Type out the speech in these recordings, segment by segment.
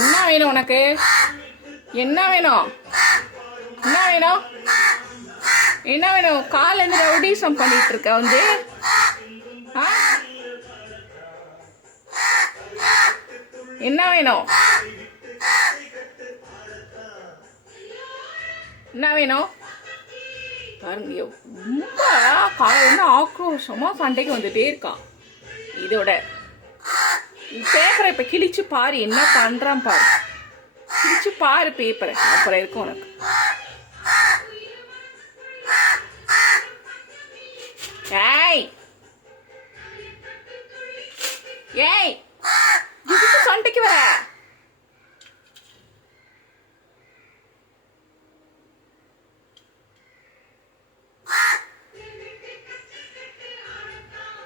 என்ன வேணும் உனக்கு? என்ன வேணும்? என்ன வேணும்? என்ன வேணும்? காலேருந்து ரவுடிசம் பண்ணிட்டு இருக்க வந்து. என்ன வேணும்? என்ன வேணும்? பாருங்க, ரொம்ப காலையில ஆக்ரோஷமா சண்டைக்கு வந்துட்டே இருக்கான். இதோட பேப்பரை இப்ப கிழிச்சு பாரு, என்ன பண்றான் பாரு. கிழிச்சு பாரு பேப்பரை, அப்புறம் இருக்கும் உனக்கு. ஏய் ஏய், இதுக்கு சண்டைக்கு வர?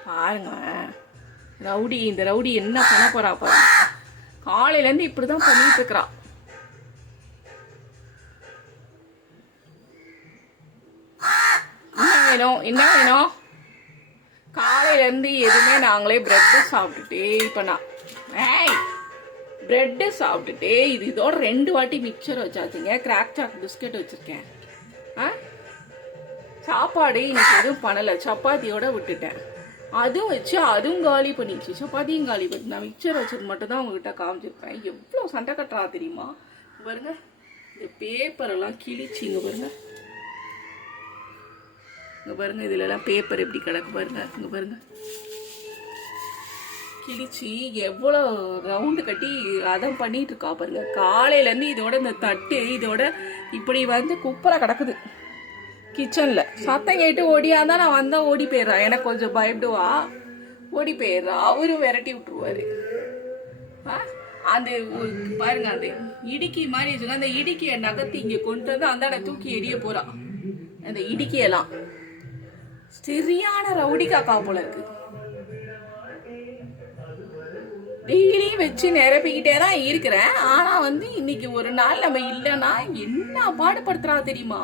பாருங்க ரவுடி, இந்த ரவுடி என்ன பண்ண போறா பாருங்க. காலையில இருந்து இப்படிதான் பண்ணிட்டு இருக்கிறா. என்ன வேணும்? என்ன வேணும்? காலையில இருந்து எதுவுமே நாங்களே பிரெட் சாப்பிட்டுட்டே இப்ப பிரெட் சாப்பிட்டுட்டே இதோட 2 வாட்டி மிக்சர் வச்சாச்சுங்க. கிராக் சாக் பிஸ்கட் வச்சிருக்கேன். சாப்பாடு இன்னைக்கு எதுவும் பண்ணல, சப்பாத்தியோட விட்டுட்டேன். அதுவும் வச்சு அதுவும் காலி பண்ணிச்சு, சப்பாத்தியும் காலி பண்ணி. நான் மிக்சர் வச்சது மட்டும் தான் உங்ககிட்ட காமிச்சிருப்பேன். எவ்வளோ சண்டை கட்டுறா தெரியுமா? பாருங்க, இந்த பேப்பர் எல்லாம் கிழிச்சிங்க பாருங்க. இங்க பாருங்க, இதுல எல்லாம் பேப்பர் எப்படி கிடக்கு பாருங்க. இங்க பாருங்க, கிழிச்சி எவ்வளோ ரவுண்டு கட்டி அதான் பண்ணிட்டு இருக்கா பாருங்க. காலையில இருந்து இதோட இந்த தட்டு இதோட இப்படி வந்து குப்பரை கிடக்குது கிச்சன்ல. சத்தம் கேட்டு ஓடியாதான் நான் வந்தா ஓடி போயிடுறா. எனக்கு கொஞ்சம் பயப்படுவா, ஓடி போயிடுறா. அவரும் விரட்டி விட்டுருவாரு. அந்த பாருங்க, அந்த இடுக்கி மாதிரி வச்சுங்க. அந்த இடுக்கிய நகர்த்தி இங்க கொண்டு வந்து அந்த தூக்கி எரிய போறா. அந்த இடுக்கியெல்லாம் சரியான ரவுடி காக்கா போல இருக்கு. டெய்லியும் வச்சு நிரப்பிக்கிட்டே தான் இருக்கிறேன். ஆனா வந்து இன்னைக்கு ஒரு நாள் நம்ம இல்லைன்னா என்ன பாடுபடுத்துறா தெரியுமா?